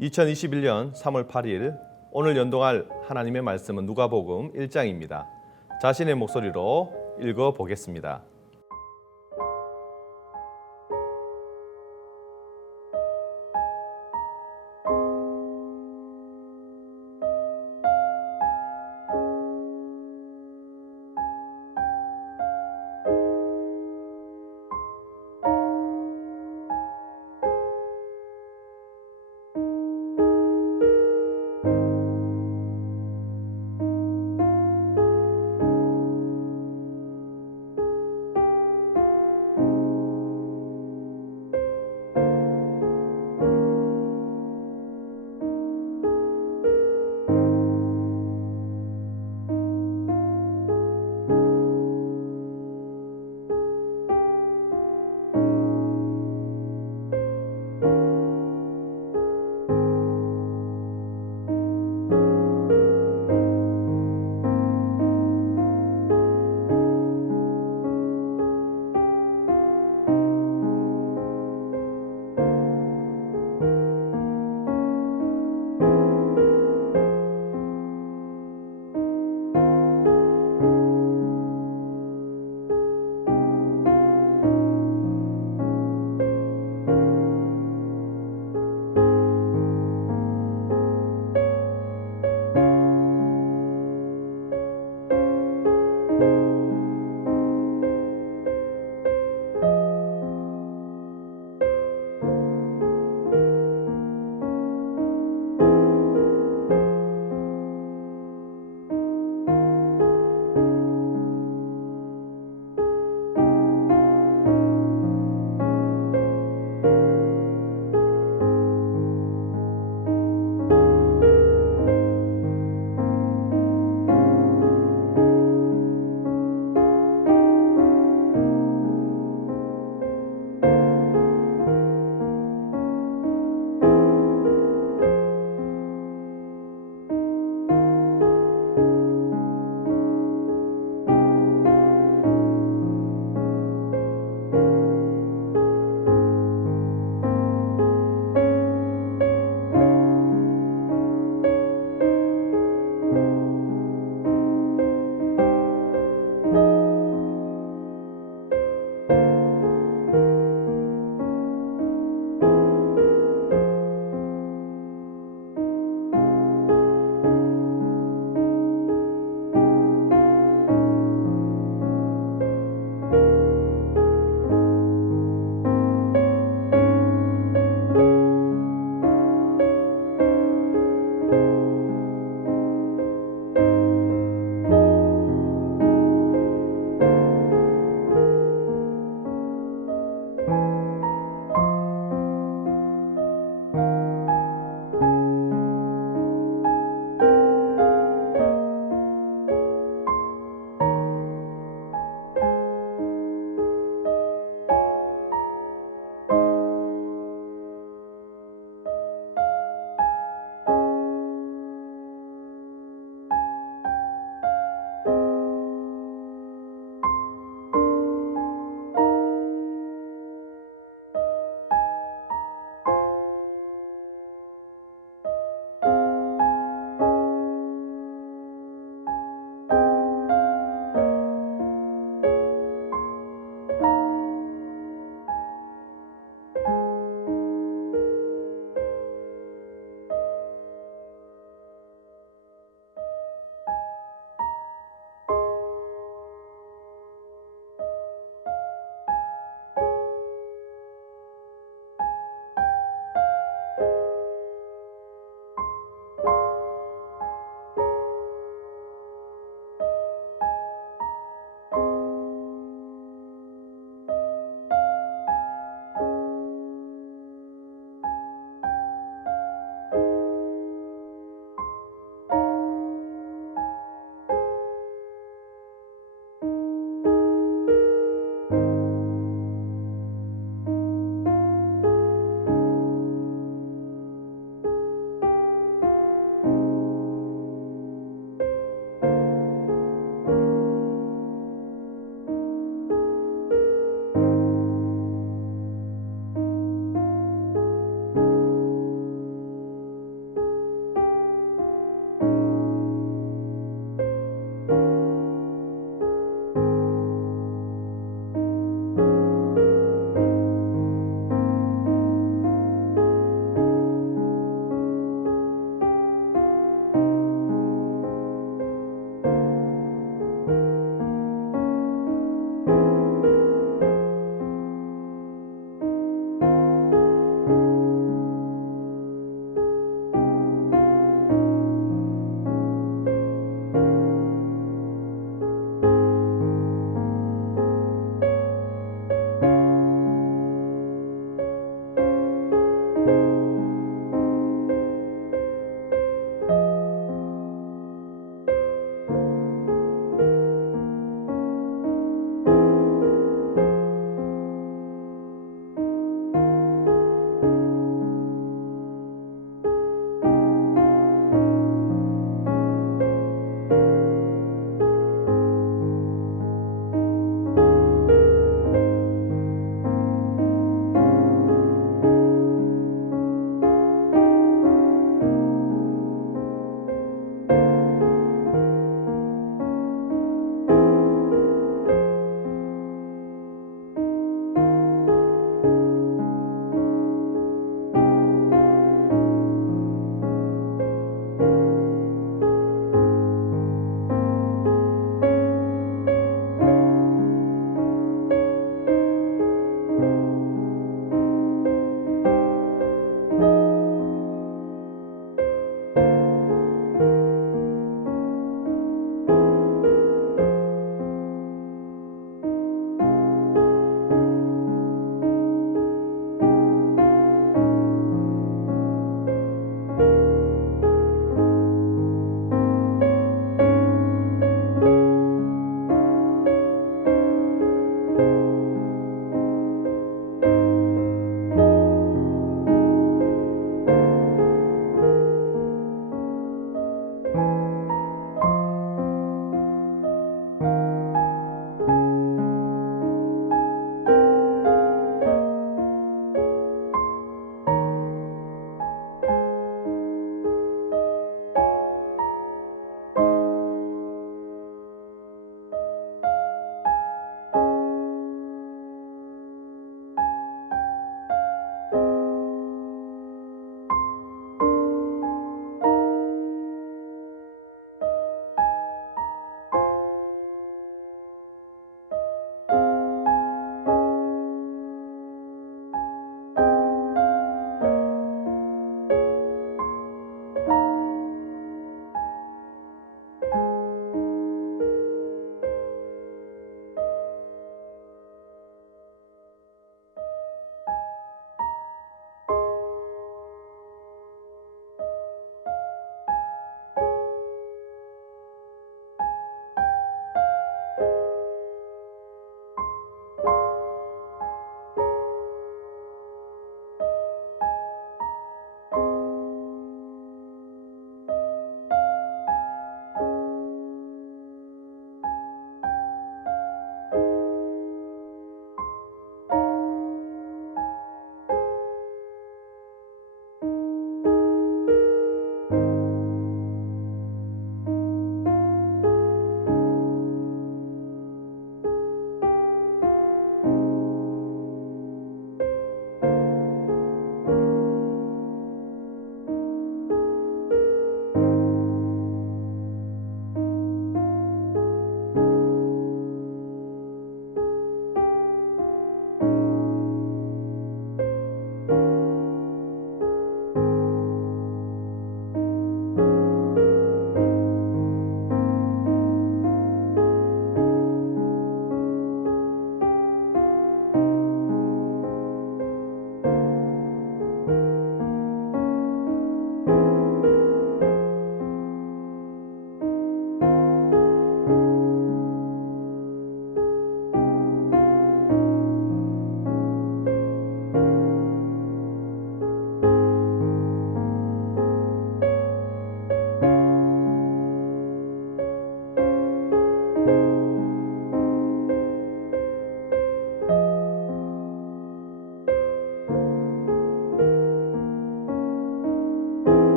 2021년 3월 8일 오늘 연동할 하나님의 말씀은 누가복음 1장입니다. 자신의 목소리로 읽어 보겠습니다.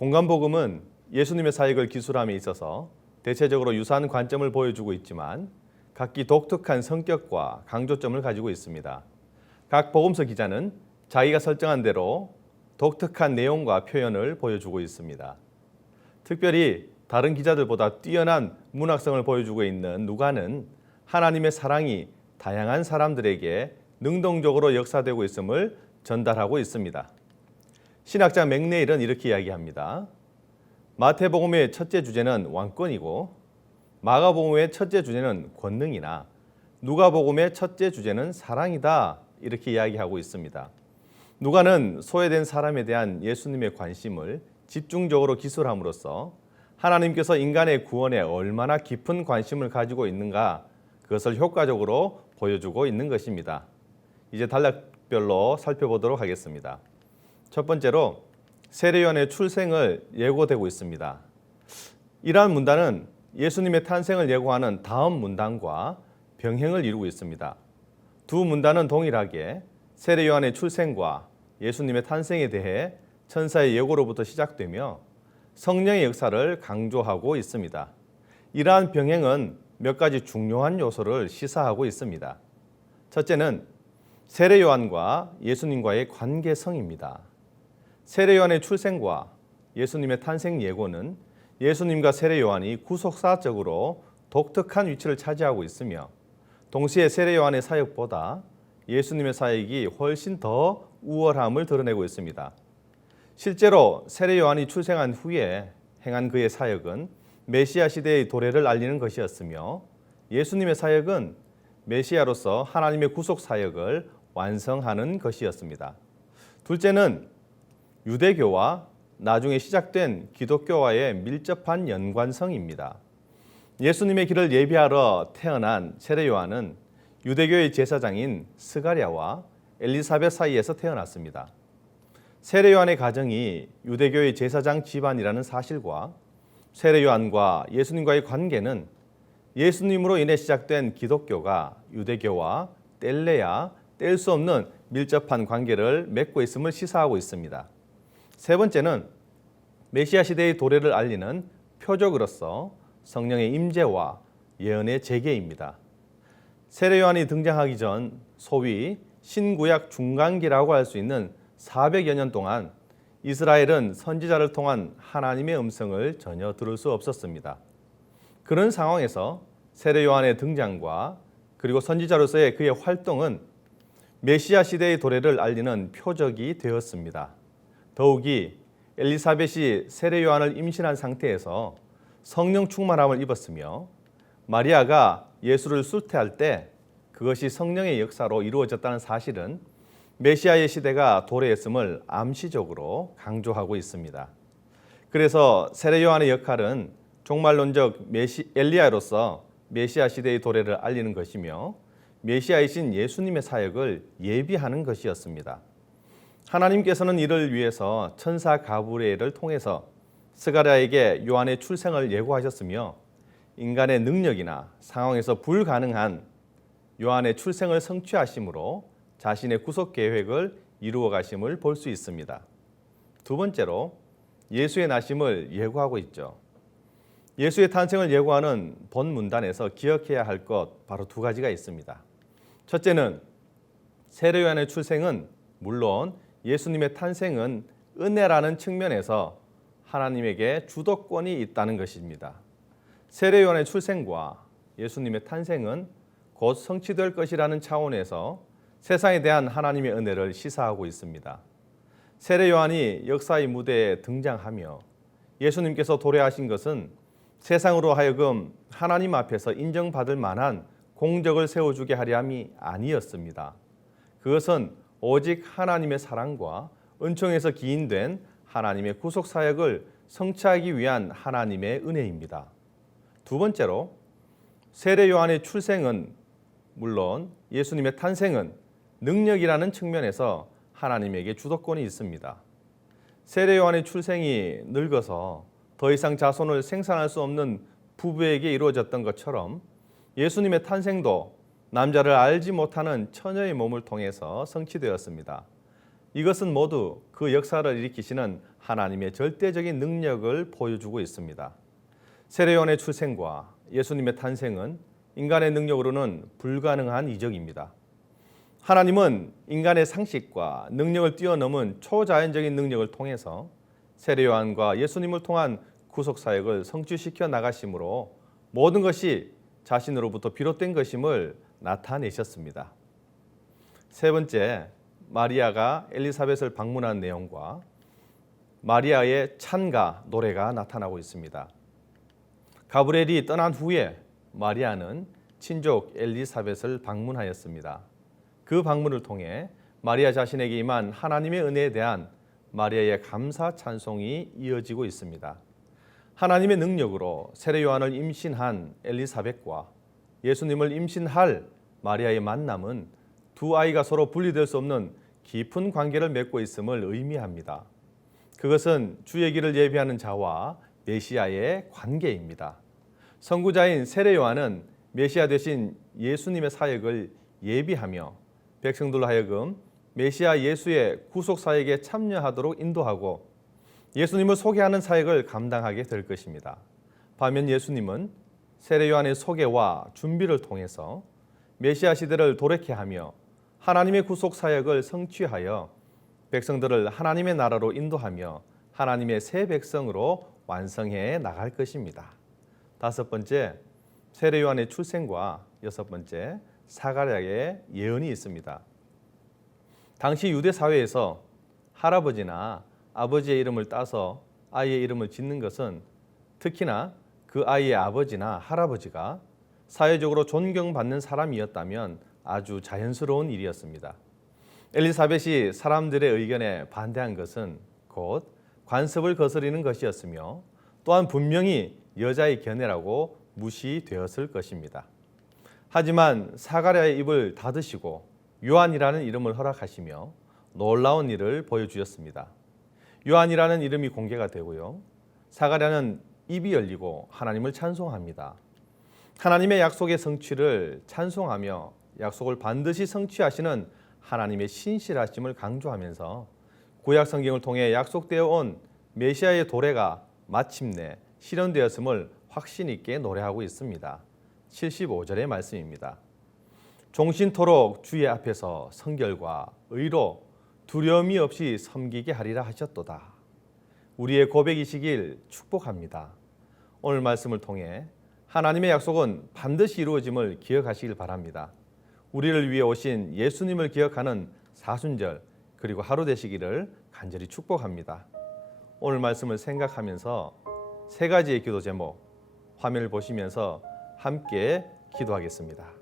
공간복음은 예수님의 사역을 기술함에 있어서 대체적으로 유사한 관점을 보여주고 있지만 각기 독특한 성격과 강조점을 가지고 있습니다. 각 복음서 기자는 자기가 설정한 대로 독특한 내용과 표현을 보여주고 있습니다. 특별히 다른 기자들보다 뛰어난 문학성을 보여주고 있는 누가는 하나님의 사랑이 다양한 사람들에게 능동적으로 역사되고 있음을 전달하고 있습니다. 신학자 맥네일은 이렇게 이야기합니다. 마태복음의 첫째 주제는 왕권이고 마가복음의 첫째 주제는 권능이나 누가복음의 첫째 주제는 사랑이다, 이렇게 이야기하고 있습니다. 누가는 소외된 사람에 대한 예수님의 관심을 집중적으로 기술함으로써 하나님께서 인간의 구원에 얼마나 깊은 관심을 가지고 있는가, 그것을 효과적으로 보여주고 있는 것입니다. 이제 단락별로 살펴보도록 하겠습니다. 첫 번째로 세례요한의 출생을 예고되고 있습니다. 이러한 문단은 예수님의 탄생을 예고하는 다음 문단과 병행을 이루고 있습니다. 두 문단은 동일하게 세례요한의 출생과 예수님의 탄생에 대해 천사의 예고로부터 시작되며 성령의 역사를 강조하고 있습니다. 이러한 병행은 몇 가지 중요한 요소를 시사하고 있습니다. 첫째는 세례요한과 예수님과의 관계성입니다. 세례요한의 출생과 예수님의 탄생 예고는 예수님과 세례요한이 구속사적으로 독특한 위치를 차지하고 있으며 동시에 세례요한의 사역보다 예수님의 사역이 훨씬 더 우월함을 드러내고 있습니다. 실제로 세례요한이 출생한 후에 행한 그의 사역은 메시아 시대의 도래를 알리는 것이었으며 예수님의 사역은 메시아로서 하나님의 구속 사역을 완성하는 것이었습니다. 둘째는 유대교와 나중에 시작된 기독교와의 밀접한 연관성입니다. 예수님의 길을 예비하러 태어난 세례요한은 유대교의 제사장인 스가랴와 엘리사벳 사이에서 태어났습니다. 세례요한의 가정이 유대교의 제사장 집안이라는 사실과 세례요한과 예수님과의 관계는 예수님으로 인해 시작된 기독교가 유대교와 뗄래야 뗄 수 없는 밀접한 관계를 맺고 있음을 시사하고 있습니다. 세 번째는 메시아 시대의 도래를 알리는 표적으로서 성령의 임재와 예언의 재개입니다. 세례요한이 등장하기 전 소위 신구약 중간기라고 할 수 있는 400여 년 동안 이스라엘은 선지자를 통한 하나님의 음성을 전혀 들을 수 없었습니다. 그런 상황에서 세례요한의 등장과 그리고 선지자로서의 그의 활동은 메시아 시대의 도래를 알리는 표적이 되었습니다. 더욱이 엘리사벳이 세례요한을 임신한 상태에서 성령 충만함을 입었으며 마리아가 예수를 술태할 때 그것이 성령의 역사로 이루어졌다는 사실은 메시아의 시대가 도래했음을 암시적으로 강조하고 있습니다. 그래서 세례요한의 역할은 종말론적 엘리야로서 메시아 시대의 도래를 알리는 것이며 메시아이신 예수님의 사역을 예비하는 것이었습니다. 하나님께서는 이를 위해서 천사 가브리엘을 통해서 스가랴에게 요한의 출생을 예고하셨으며 인간의 능력이나 상황에서 불가능한 요한의 출생을 성취하심으로 자신의 구속 계획을 이루어 가심을 볼 수 있습니다. 두 번째로 예수의 나심을 예고하고 있죠. 예수의 탄생을 예고하는 본 문단에서 기억해야 할 것 바로 두 가지가 있습니다. 첫째는 세례요한의 출생은 물론 예수님의 탄생은 은혜라는 측면에서 하나님에게 주도권이 있다는 것입니다. 세례요한의 출생과 예수님의 탄생은 곧 성취될 것이라는 차원에서 세상에 대한 하나님의 은혜를 시사하고 있습니다. 세례요한이 역사의 무대에 등장하며 예수님께서 도래하신 것은 세상으로 하여금 하나님 앞에서 인정받을 만한 공적을 세워주게 하려 함이 아니었습니다. 그것은 오직 하나님의 사랑과 은총에서 기인된 하나님의 구속 사역을 성취하기 위한 하나님의 은혜입니다. 두 번째로 세례요한의 출생은 물론 예수님의 탄생은 능력이라는 측면에서 하나님에게 주도권이 있습니다. 세례요한의 출생이 늙어서 더 이상 자손을 생산할 수 없는 부부에게 이루어졌던 것처럼 예수님의 탄생도 남자를 알지 못하는 처녀의 몸을 통해서 성취되었습니다. 이것은 모두 그 역사를 일으키시는 하나님의 절대적인 능력을 보여주고 있습니다. 세례요한의 출생과 예수님의 탄생은 인간의 능력으로는 불가능한 이적입니다. 하나님은 인간의 상식과 능력을 뛰어넘은 초자연적인 능력을 통해서 세례요한과 예수님을 통한 구속사역을 성취시켜 나가심으로 모든 것이 자신으로부터 비롯된 것임을 나타내셨습니다. 세 번째, 마리아가 엘리사벳을 방문한 내용과 마리아의 찬가, 노래가 나타나고 있습니다. 가브리엘이 떠난 후에 마리아는 친족 엘리사벳을 방문하였습니다. 그 방문을 통해 마리아 자신에게 임한 하나님의 은혜에 대한 마리아의 감사 찬송이 이어지고 있습니다. 하나님의 능력으로 세례 요한을 임신한 엘리사벳과 예수님을 임신할 마리아의 만남은 두 아이가 서로 분리될 수 없는 깊은 관계를 맺고 있음을 의미합니다. 그것은 주의 길을 예비하는 자와 메시아의 관계입니다. 선구자인 세례 요한은 메시아 되신 예수님의 사역을 예비하며 백성들로 하여금 메시아 예수의 구속 사역에 참여하도록 인도하고 예수님을 소개하는 사역을 감당하게 될 것입니다. 반면 예수님은 세례 요한의 소개와 준비를 통해서 메시아 시대를 돌이켜 하며 하나님의 구속 사역을 성취하여 백성들을 하나님의 나라로 인도하며 하나님의 새 백성으로 완성해 나갈 것입니다. 다섯 번째, 세례 요한의 출생과 여섯 번째, 사가랴의 예언이 있습니다. 당시 유대 사회에서 할아버지나 아버지의 이름을 따서 아이의 이름을 짓는 것은 특히나 그 아이의 아버지나 할아버지가 사회적으로 존경받는 사람이었다면 아주 자연스러운 일이었습니다. 엘리사벳이 사람들의 의견에 반대한 것은 곧 관습을 거스르는 것이었으며 또한 분명히 여자의 견해라고 무시되었을 것입니다. 하지만 사가랴의 입을 닫으시고 요한이라는 이름을 허락하시며 놀라운 일을 보여주셨습니다. 요한이라는 이름이 공개가 되고요. 사가랴는 입이 열리고 하나님을 찬송합니다. 하나님의 약속의 성취를 찬송하며 약속을 반드시 성취하시는 하나님의 신실하심을 강조하면서 구약 성경을 통해 약속되어 온 메시아의 도래가 마침내 실현되었음을 확신 있게 노래하고 있습니다. 75절의 말씀입니다. 종신토록 주의 앞에서 성결과 의로 두려움이 없이 섬기게 하리라 하셨도다. 우리의 고백이시길 축복합니다. 오늘 말씀을 통해 하나님의 약속은 반드시 이루어짐을 기억하시길 바랍니다. 우리를 위해 오신 예수님을 기억하는 사순절 그리고 하루 되시기를 간절히 축복합니다. 오늘 말씀을 생각하면서 세 가지의 기도 제목 화면을 보시면서 함께 기도하겠습니다.